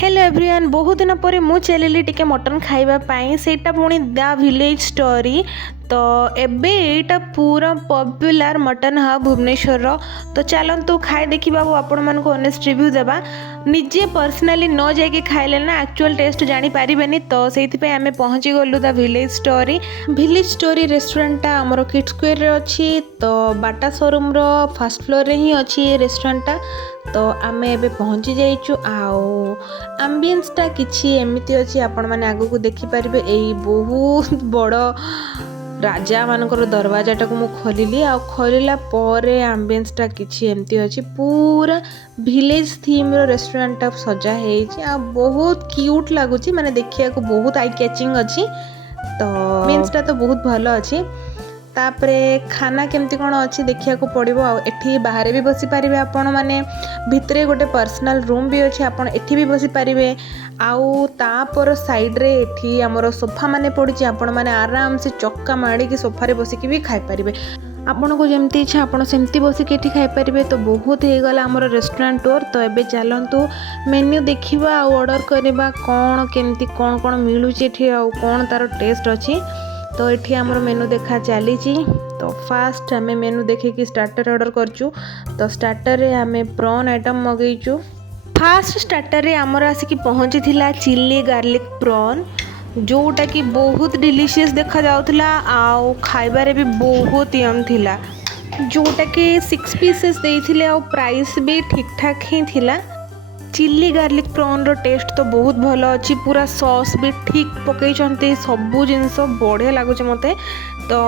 Hello everyone बहुत दिन पर मु चलिली टिके मटन खाइबा पाई सेटा पुणी द विलेज स्टोरी तो एबे एटा पूरा पॉपुलर मटन हब भुवनेश्वर तो चलतु खाए देखा आपण मानक ऑनेस्ट रिव्यू देबा निजे पर्सनाली न जाके खाइले ना एक्चुअल टेस्ट जानी पारिबेनी तो सेइथिपे आमे पहुंची गलु द विलेज स्टोरी रेस्टोरेंटा हमरो किड स्क्वायर रे अछि तो Bata showroom row first floor रे ही अछि रेस्टोरेंटा तो आमे एबे पहुंची जाइछु आओ एम्बियंसटा किछि एमिति अछि आपण माने आगु को देखि परिबे एई बहुत बड़ राजा मानकर दरवाजाटा को मु खोलिली आ खोलिला परे एम्बियंसटा किछि एमिति अछि पूरा विलेज थीम रो रेस्टोरेंट सजा हेछि आ बहुत क्यूट लागुछि माने देखिया को बहुत आई कैचिंग अछि तो एम्बियंसटा तो बहुत भलो अछि तापरे खाना केमती कौन अच्छी देखा पड़ो एठी बाहर भी बसी पारे आपण मैंने भितरे गोटे पर्सनल रूम भी अच्छे आपण एठी भी बसी पारे आउ तापर साइड रे एठी हमर सोफा माने पड़ी आपण मैंने आराम से चक्का माड़ी की सोफारे बसिकी भी खाई पारे आपन को जमती इच्छा आपन सेमती बसिकी एठी खाई पारे तो बहुत हो गला हमर रेस्टोरेंट टूर तो एबे चलंतु मेन्यू देखिबा आ ऑर्डर करबा कौन केमती कौन कौन मिलुची एठी आ कौन तार टेस्ट अछि तो ये आमर मेनू देखा चली तो फास्ट आम मेनू देखिए स्टार्टर ऑर्डर करचु तो स्टार्टर रे आम प्रॉन आइटम मगेचु फास्ट स्टार्टर रे आमर आसिक पहुँची चिल्ली गार्लिक प्रॉन जोटा कि बहुत डिलीशियस देखा जाउथला आउ खाइबारे भी बहुत यम थिला जोटा कि 6 पीसेस देइथिले आउ प्राइस भी ठीक ठाक ही थिला चिल्ली गार्लिक प्रॉन रो टेस्ट तो बहुत भलो अच्छी पूरा सॉस भी ठीक पकई सबू जिनस बढ़िया लगुच मते तो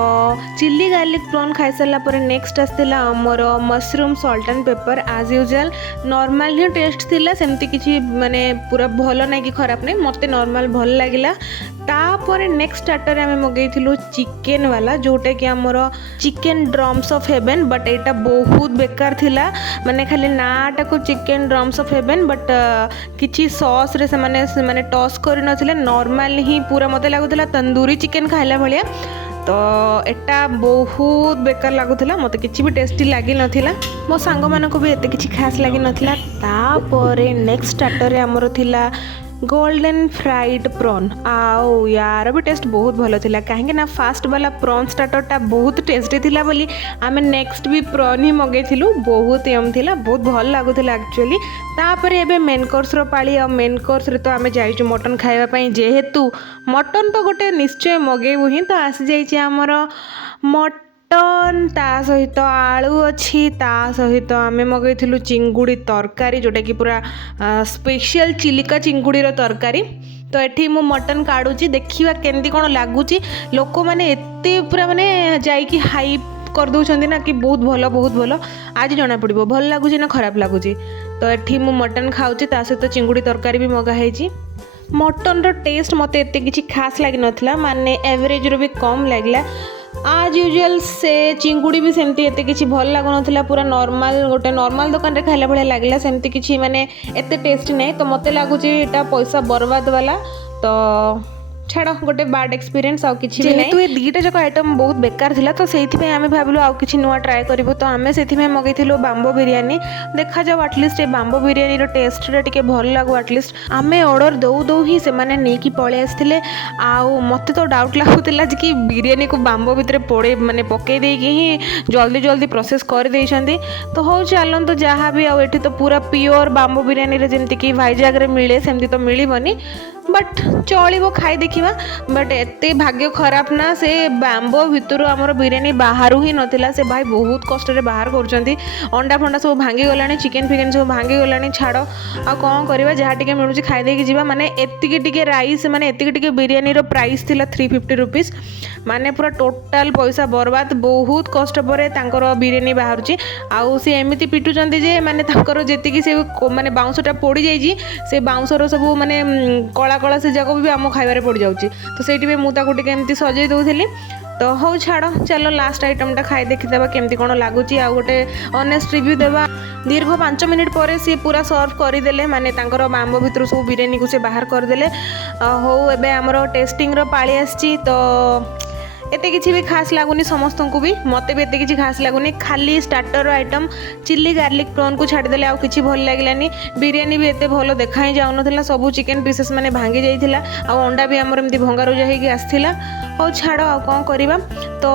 चिल्ली गार्लिक प्रॉन खाई सारा पर नेक्स्ट आसला आमर मशरूम सॉल्ट एंड पेपर आज यूजुअल नॉर्मल ही टेस्ट थिला सेमती किछि माने पूरा भलो नहीं कि खराब नहीं मते नॉर्मल भल लागिला तापर नेक्स्ट स्टार्टर आम मगेइथिलु चिकेन वाला जोटा कि आमर chicken drums of haven but एटा बहुत बेकार थिला माने खाली नाटा को chicken drums of haven but किछि सॉस रे से माने टॉस करि नथिले नॉर्मल ही पूरा मते लागुथला तंदूरी चिकेन खाइला भलिया तो एटा बहुत बेकार लागुथला मते किछि भी टेस्टी लागी नथिला मो सांग मानको भी एते किछि खास लागी नथिला तापरे नेक्स्ट स्टार्टर रे हमरो थिला गोल्डन फ्राइड प्रॉन आओ यार भी टेस्ट बहुत भलो थिला कहीं ना फास्ट वाला प्रॉन स्टार्टरटा बहुत टेस्टी थिला बोली आमे नेक्स्ट भी प्रॉन ही मगेइथिलु बहुत यम थिला बहुत भल लागुथिला एक्चुअली तापर एबे मेन कोर्स रो पाली आ मेन कोर्स रे तो आमे जाइछु मटन खाइबा पई जेहेतु मटन तो गोटे निश्चय मगेबु ही तो आसी जाइछि हमर मटन ता सहित आलू अच्छी ता सहित आम मगेइथिलु चिंगुड़ी तरकारी जोटा कि पूरा स्पेशल चिलिका चिंगुड़ी तरकारी तो एठी मु मटन काढुची देखिबा केंदी कोन लागुची लोक माने एते पूरा माने जाईकी हाइप कर दउछंदी ना कि बहुत भलो आज जना पड़िबो भल लागुची ना खराब लागुची तो एठी मु मटन खाउची ता सहित चिंगुड़ी तरकारी भी मगा हेची मटन रो टेस्ट मते एते किछि खास लागी नथला माने एवरेज रो भी कम लागला आज यूजुअल से चिंगुड़ी भी सेमती एते किछि भल लागु नथिला पूरा नॉर्मल गोटे नॉर्मल दुकान रे खाइला भले लागला सेमती किछि माने एते टेस्टी नै तो मते लागुची एटा पैसा बर्बाद वाला तो छाड़ गोटे बैड एक्सपीरियंस आउ किछि भी नै तो ए दीटा जक आइटम बहुत बेकार थिला तो सेइथि पे आमे भाबिलु आउ किछि नुवा ट्राई करबो तो आमे सेइथि में मगैथिलु बाम्बो बिरयानी देखा जाओ एटलिस्ट ए बाम्बो बिरयानी रो टेस्ट रे टिके भल लागो एटलिस्ट आमे ऑर्डर दौ ही से माने नेकी पळे आस्थिले आउ मते तो डाउट लागुतिला कि बिरयानी को बाम्बो भितरे पड़े माने पके देकी ही जल्दी प्रोसेस कर देइछंदी तो हो चलन तो जहाँ भी आउ एठी तो पूरा प्योर बाम्बो बिरयानी रे जेमति कि भाईजाग रे मिले सेमति तो मिलिबनी बट चलिबो खाई देखिबा बट एते भाग्य खराब ना से बाम्बो भितर हमर बिरयानी बाहर ही नथिला से भाई बहुत कष्ट रे बाहर करचंती अंडा फंडा सब भांगी गलानी चिकन फिकन सब भांगी गलानी छाड़ आ कौन करबा जहाँ टिके मिलुची खाई देकी जीवा माने एतिके टिके राइस माने एतिके टिके बिरयानी रो प्राइस थिला 350 रुपीस माने पूरा टोटल पैसा बर्बाद बहुत कष्ट परे तांकर बिरयानी बाहरची आउ से एमिति पिटुचंती जे माने तांकर जेतिकी से माने बाउंसटा पड़ी जाईजी से बाउंसर सब माने कला कला से जाको भी आम खाइबारे पड़ जाउची तो सेठी पे मुता को टिके एमती सजै दउथिली तो हो छाड़ चलो लास्ट आइटमटा खाई देखिदेबा केमती कोन लागुची आ गोटे ऑनेस्ट रिव्यू देबा दीर्घ 5 मिनिट पर सी पूरा सर्व करदेले माने तांकर बाम्बो भितर सब बिरयानी को से बाहर करदेले हो एबे हमरो टेस्टिंग रो पाली आछी तो एते किसी भी खास लगुनि समस्त को भी मत भी एते किसी खास लगुनि खाली starter item chilli garlic prawn को छाड़देले आउ किसी भल लगे बिरियानी भी एते भल देखा ही जाऊन सब चिकेन पीसेस मैंने भांगी जाइला आ अंडा भी आमर एमती भंगारुजा होगी आसाला हो छाड़ आ कौन करवा तो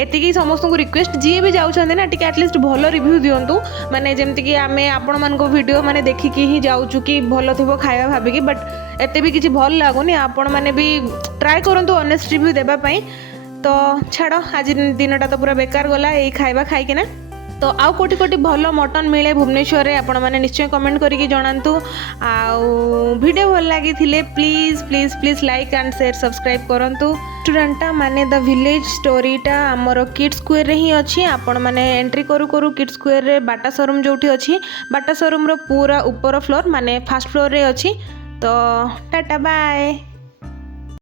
एति समस्त को रिक्वेस्ट जी भी जाऊँ ना टी एटलिस्ट भल रिव्यू दिंतु माने जमती आम आपण मान वीडियो माने देखिकी ही जाऊँ कि भल थी खाଇବା भाविकी बट एते भी किसी भल लगुनि आपण मैंने भी ट्राए करूँ ऑनेस्ट रिव्यू देवाई तो छाड़ आज दिनटा तो पूरा बेकार गला यही खाଇବା खाइकिना तो आउ कोटी कोटी भल मटन मिले भुवनेश्वर में आपण मैंने निश्चय कमेंट करके जनातु आउ वीडियो भल लगी please please please like and share subscribe करंतु रेस्टोरेंटा माने द विलेज स्टोरीटा आमर किड्स स्क्वायर रे ही अच्छी आपण मैंने एंट्री करू करू किड्स स्क्वायर रे बाटा शोरूम जोठी अच्छी बाटा शोरूम रो पूरा ऊपर फ्लोर माने फर्स्ट फ्लोर रे अच्छी तो टाटा बाय।